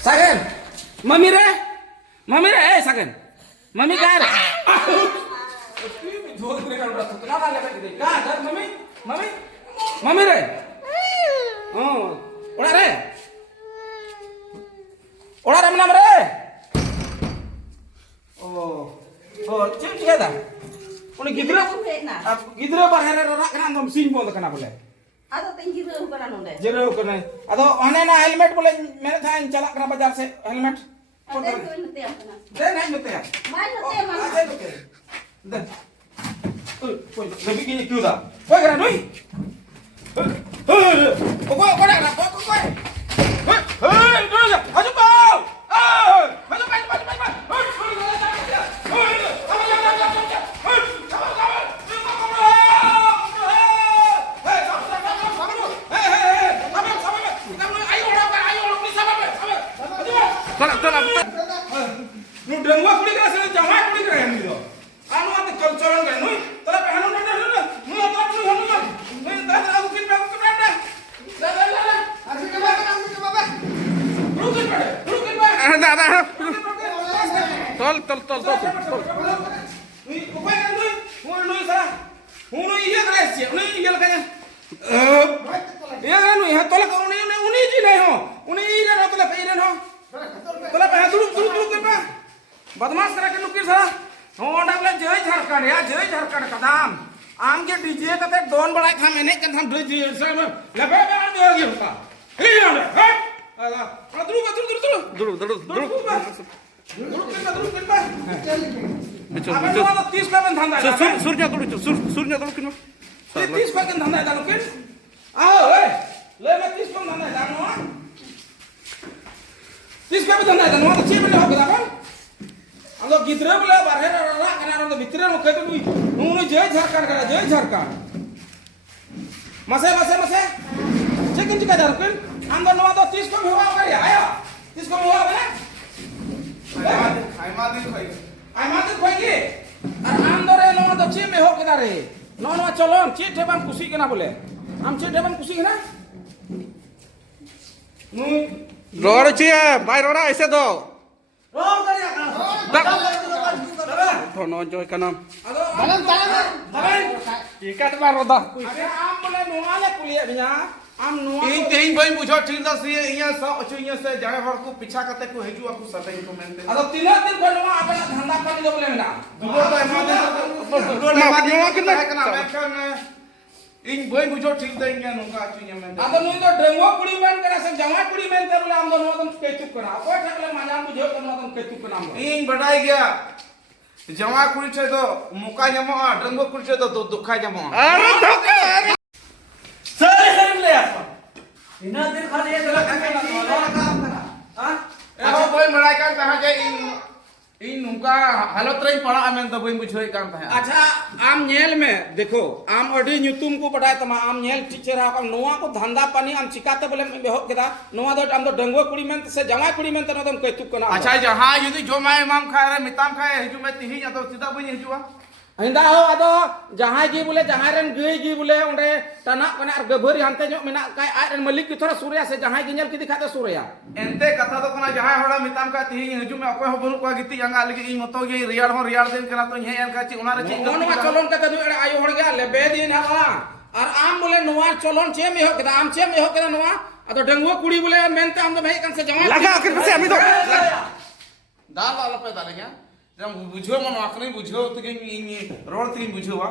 Sagan, mami re, Sagan, mami kan? Mami re, oh, orang mana re? Oh, cip cip dah. Unik gidra bahaya orang kan antum sing pun tak kena boleh. Ada tinggi tu bukan anu deh. Jero kena. Atau ane na helmet boleh, mere tha chalak kena baजार से helmet. Ada tu nanti apa nak? दे नहीं मिलते हैं Mana nanti mana? दे दे कोई lebih gini क्यों दा कोई करा नहीं कोई ना कोई terus ayo bau maju nu dengwa kuli kena sel jawai kuli kena yang gitu anu ate kolcoran kan nu tala pehanu nu apa nu dah aku kin dah arfi ke baba rukin pada tol nu kopai kan nu sa nu iya kena sia nu iya lakanya iya kan nu ya tolak uni ji nahi ho uni ira no tolak ira no tolak peh dulu kan pa बदमाश करा के नुकिर सा Honda बोले जय झारखंड कदम आम के DJ कते done बड़ाई खा मैंने कन हम डीजे से लबे में दे गया होता हे आंडे हे अला दुरु अब 30 का बन धंधा सूर्य दुरु किनो 30 का धंधा है नुकिर आओ ए ले मैं 30 का धंधा है जानो 30 का धंधा है जानो तो ची बले हो गया अपन अंदर गिद्रे बोले बाहर रहा करना अंदर भीतर में कहते नु जय झारखंड मसे चिकन चिकन दरकन अंदर नवा तो 30 को हुआ कर आया 30 को हुआ बने आई मादिन खोई के और अंदर ए नवा तो ची में हो के रे नवा चलो ची ठेबन खुशी के ना बोले हम ची ठेबन खुशी के ना नु रोड ची भाई रोड़ा ऐसे दो Tono joy kanam. Ikat baru dah. Am boleh nuale kuliah punya. Am nuale. Ing bayi bujo cinta sih iya sa ocunya se jangan harus picha kata ku heju aku sadai komen. Atau tiga kau nuah apa nak dhanda kami tu boleh mana? Dua emang kita kena. Ing bayi bujo cinta ingnya nungka acunya men. Atau nu itu dengwa kuri men kena sen jawai kuri men terus am dono tu ketuk kena. Apa yang boleh mana bujo kena tu ketuk kena. Ing badai gaya. जमा कुड़ी छे तो मुका जमा डंगो कुड़ी छे तो दुखा जमा अरे धोखा सर ले आपा Ina दिन खाली ये गला खाके ना काम करा हां अब कोई मराई कान कहां जे इन नुका हालत रही पड़ा आमेन तो बइन बुझोई काम था अच्छा आम नेल में देखो आम अडी ᱧᱩᱛᱩᱢ को बटाय तमा आम नेल टीचर आप नोवा को धंधा पानी आम चिकाते बोले बेहो केदा नोवा दो आम तो डंगो कुड़ी में से जवाई कुड़ी में तनो तुम कैतुक कना अच्छा जहां यदि जो मैं इमाम खाए रे मिताम खाए हिजु में तिही या तो सीधा बइन हिजुआ हिंदा हो आदो जहां जी बोले जहां रन गई जी बोले ओंडे तना कने और गभरी हंते जो मेना काय आय रन मालिक की थोड़ा सूर्या से जहां जी नेल की दिखाते सूर्या एंते कथा तो कना जहां होड़ा मिताम का तिही हिजु में अकोय हो बनु को गिती जंगा लगी इ मतो गे रियाड़ हो रियाड़ दिन कना तो हे एन का ची उना रे ची नोवा चलन का तनु आयो होड़ गया ले बे दिन हला और आम बोले नोवा चलन चे में हो केदा आम चे में हो केदा नोवा आदो डंगो कुड़ी बोले मेनते हम तो भाई कन से जवाई लगा के से हम तो दाल वाला पे डाल गया जब बुझो मन आखनी बुझो तो के रोड तीन बुझोवा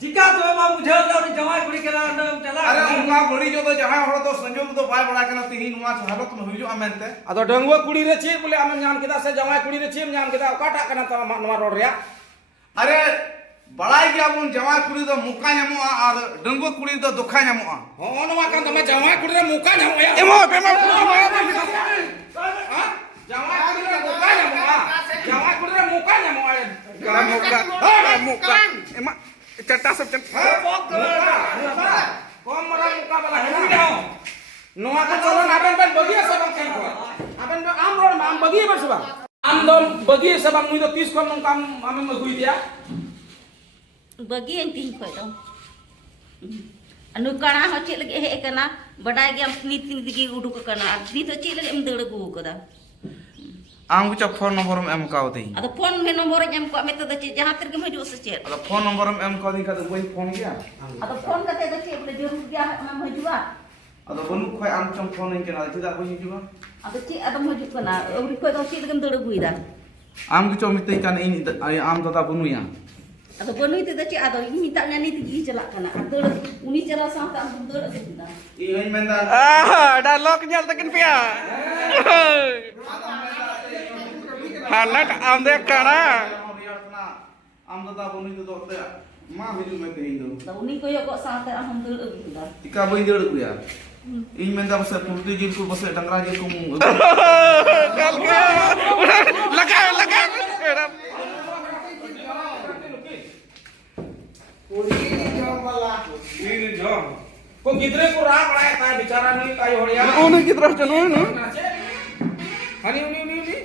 चिका तो मां बुझो तो जवाई कुड़ी के ना चला अरे उनका बड़ी जो तो जहां हो तो संजोग तो बाय बड़ा के ना तीन नुआ हालत में हुई जो अमेनते आदो डंगो कुड़ी रे चे बोले आम जान केदा से जवाई कुड़ी रे चे जान केदा काटा कना तो नवा रोड रे अरे बड़ाई गया मुन जवाई कुड़ी तो मुका नमो और डंगो कुड़ी तो दुखा नमो हो नवा का तमे जवाई कुड़ी रे मुका नमो या एमो हां जवाई कुड़ी रे मुका नमो जवाई कुड़ी रे मुका नमो मुका एमा चट्टा सब चट कौन मरा मुका वाला है ना नोआ का चलो आबेन बन बगिया सब हम को आबेन आम रोड आम बगिया बस बा आम दम बगिया सब हम मुई तो 30 को काम हमें में हुई दिया bagi yang ting ko to anu kana ho cik lagi he kana badai ge am nit digi uduk kana ni to cik lagi am deuda gu ko da आम को फोन नंबर एम का होती अद phone में number M को में तो जहां तक में हजू से चेक अद फोन नंबर एम का दी का तो वही फोन गया अद फोन करते तो चेक बोले जरूर गया हम हजुआ अद बनु खय आम चम फोन इन के ना चिदा बही जुवा अद ची अदम हजू कना औरी को तो ची लगम दड़ गुइदा आम को चमिते कान इन आम दादा बनु या अद बनुई ते ची अद इन मिता नी ती चला कना दड़ उनी चला साथ हम दड़ केदा इन मेंदा dialogue nyal tekin pia halat amde kana आम दादा बनु तो ते मा हिजु में कहि दो तो उनी को यो को साथ हम दड़ केदा tika बही दड़ कुया इन मेंदा बस पुरती जिल को बस डंगरा जिल को laka को गिदरे को राग बड़ा है बेचारा नहीं काय होड़िया uno kita chano no Honey उनी उनी उनी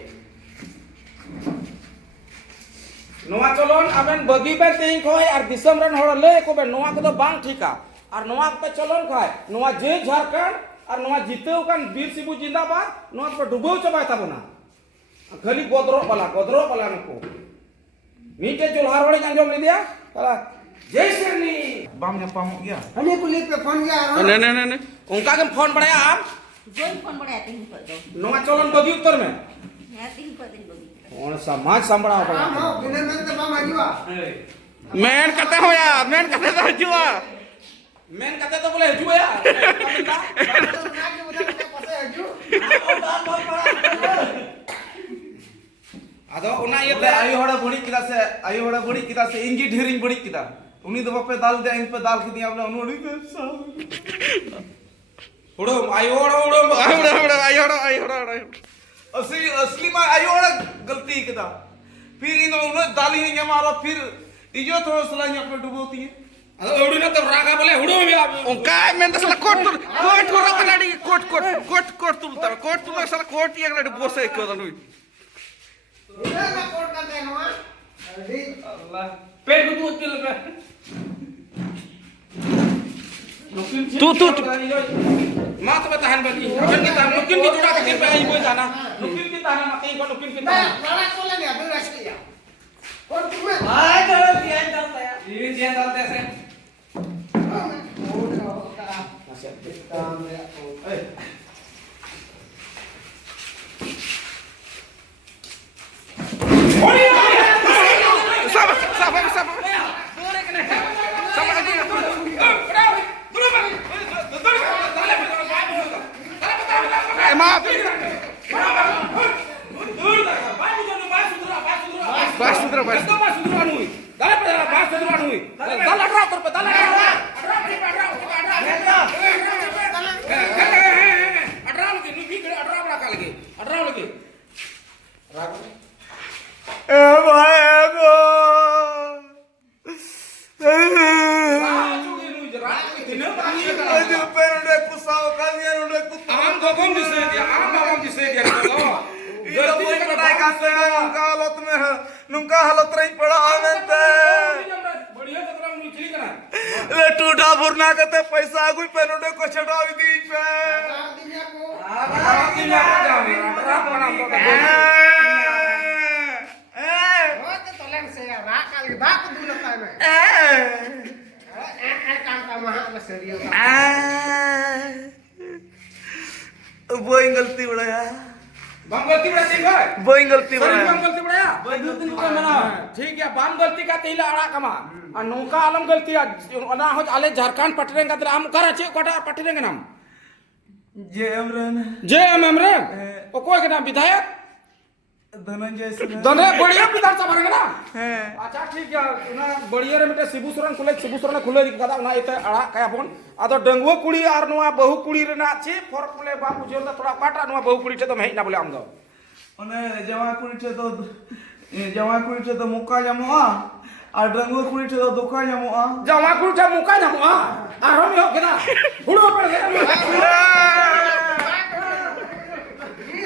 नोआ चलोन अबेन बगी पे तेई खोय और दिसम रन होड़ ले को बे नोआ को तो बांग ठीका और नोआ पे चलोन खाय नोआ जे झारखंड और नोआ जीतेव कान वीर शिबू जिंदाबाद नोआ पे डुबो चबाय ताबना खाली गोदरो वाला नको मीटे जोलहार वाली अंजम ले दिया कला जय श्री बाम ने पाम गया हमें पुलिस पे फोन किया ne उनका के फोन बढ़ाया आप जोन फोन बड़ा तीन पर दो नोआ चलोन बगी उत्तर में है तीन पर दिन बगी कौन समाज संभड़ा पड़ा हां बिना में तो बाम आजुआ main kata ho ya main kata to jua मेन कहते तो बोले हजू यार आदो उना ये ये आयु होड़ा बड़ी किदा से इंगी ढेरिंग बड़ी किदा उनी तो बप्पे दाल दे इन पे दाल की दिया बोले उन्होंने उड़ो आयो उड़ो ayo असली में आयु होड़ा गलती किदा फिर इन उन्होंने दाल ही नहीं मारा फिर इजो थोड़ा सलाह यहाँ पे डुबोती है आदो उड़ी ना तो रागा बोले उड़ो भी आप ongka main sala kot kanadi kot tul sala kot yang ladi bosa ikko danu इधर ना कोट करते हैं ना अल्लाह पेट को तू चल पे तू मां तो बताहन बनी नुकिन की तान नुकिन की जुड़ा के पे आई कोई जाना नुकिन की तान मत को नुकिन की तान बड़ा कोला नहीं अभी रश किया और तुम्हें ay dalo dian dalta ya ये दिया डालते ऐसे maaf Bas sutra nui. Dale pedala bas sutra nui. Dale atrás pe dale atrás. Atrás lagi nui bigre atrás belakang lagi. Atrás lagi. Aduh, perude kusau kalian udah kutu. Am gogom di dia. Ilo boy kadai kaste nungka halat rei pada amente. बढ़िया तकला मुझे चली करना ले टूटा भरना कते पैसा कोई पेरुडे को छड़ावी दी पे। दुनिया को बहुत तलन से राकाल बाप दुलता है कांता महा बसरियो बोई गलती बड़ाया बाम गलती बड़ा ठीक है बोई गलती बड़ाया बाम गलती बड़ा ठीक है बाम गलती का तेला अड़ा कमा और नौका आलम गलती ना हो आले झारखंड पटरेंगे तो हम कर अच्छे कोटा पटरेंगे नाम जे एमरन रे ओ कोई के नाम विधायक धनंजय सिंह दने बढ़िया विधानसभा भरेंगे ना अच्छा ठीक है ना बढ़िया रे मिटे शिबू सोरेन खुले कदा ना इते अड़ा काया फोन आदो डंगुआ कुड़ी आर नोआ बहु कुड़ी रे ना ची फरक बोले बापू जोर दा थोड़ा काटा नोआ बहु कुड़ी ते तो हेज ना बोले आम दो ओने जवा कुड़ी तो मुक्का जमोआ और डंगुआ कुड़ी तो दुखा जमोआ जमा कुड़ी ते मुका ना हुआ आ हम हो के ना हुड़ो पर ये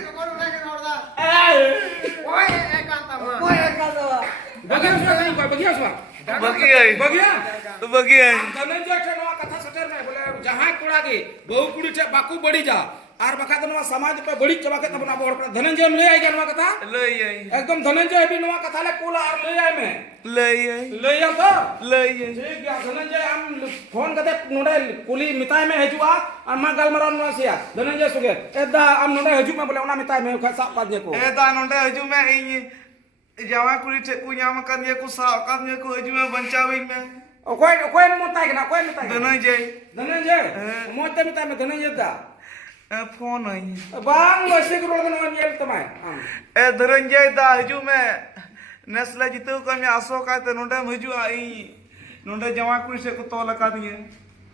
तो कोन लगे नोरदा ओए कांता महा बगिया धनंजय के नवा कथा सटर में बोले जहां कुड़ा के बहु कुड़ी छे बाकू बड़ी जा और बखा तो नवा समाज पे बड़ी चबा के तब ना बोर पर धनंजय ले आई गया नवा कथा लई आई एकदम धनंजय भी नवा कथा ले कोला और ले आई में लई आई ले आ तो लई आई ठीक गया धनंजय हम फोन करते नोडे कुली मिताय में हजुआ और मा गलमरा नवा सिया धनंजय सुगे एदा हम नोडे हजु में बोले उना मिताय में खसा पादे को ए दा नोंडे हजू में इन जावा कुड़ी ठे को ᱧᱟᱢ ᱠᱟᱫᱤᱭᱟ ᱠᱚ ᱥᱟᱵ ᱠᱟᱫᱤᱭᱟ ᱠᱚ हजू में बंचावी में कोई मोताय के ना कोई मिताय धनंजय मोते मिताय में धनंजय दा फोन आई बांग वैसे को रोग नवा नेल तमाय ए धनंजय दा हजू में नेसले जितो का में आसो का ते नोंडे हजू आई नोंडे जावा कुड़ी से को तोल कादिया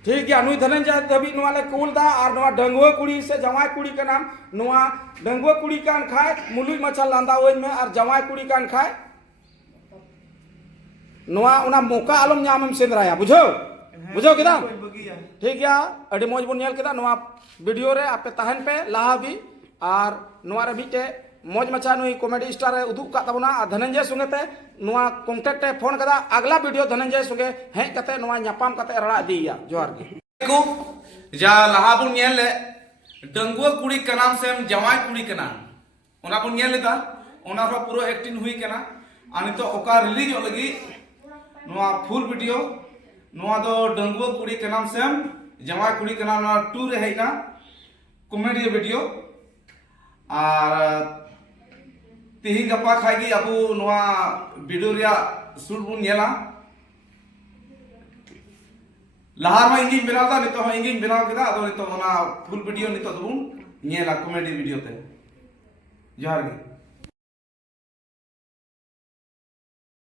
ठीक गया नुई धनंजय दबी नवा ले कुल दा और नवा डंगुआ कुड़ी से जवाई कुड़ी का नाम नवा डंगुआ कुड़ी कान खाए मुलुई मछल लांदा ओइ में और जवाई कुड़ी कान खाए नवा उना मौका आलम ᱧᱟᱢ एम सेंद्राया बुझो किदा ठीक गया अडी मौज बन नेल किदा नवा वीडियो रे आपे तहन पे लाहा भी और नवा रे बीटे मौज मचा नुई कॉमेडी स्टार रे उदुक का तबना धनंजय संगे ते नवा कांटेक्ट ते फोन कदा अगला वीडियो धनंजय संगे हेज कते नवा न्यापाम कते रड़ा दिया जोहार के को जा लहाबुन नेल डंगुआ कुड़ी का नाम से जवाई कुड़ी का नाम ओना बुन नेल दा ओना रो पूरा एक्टिंग हुई केना आनी तो ओका रिलीज हो लगी नवा फुल वीडियो नवा दो डंगुआ कुड़ी का नाम से जवाई कुड़ी का नाम 2 रे है ना कॉमेडी वीडियो और तिही गपा खागी अब नवा वीडियो रिया शूट बुन नेला लहार में इंगिन बनाव दा नितो इंगिन बनाव केदा अदो नितो ओना फुल वीडियो नितो दुन नेला कॉमेडी वीडियो ते जोहार गे।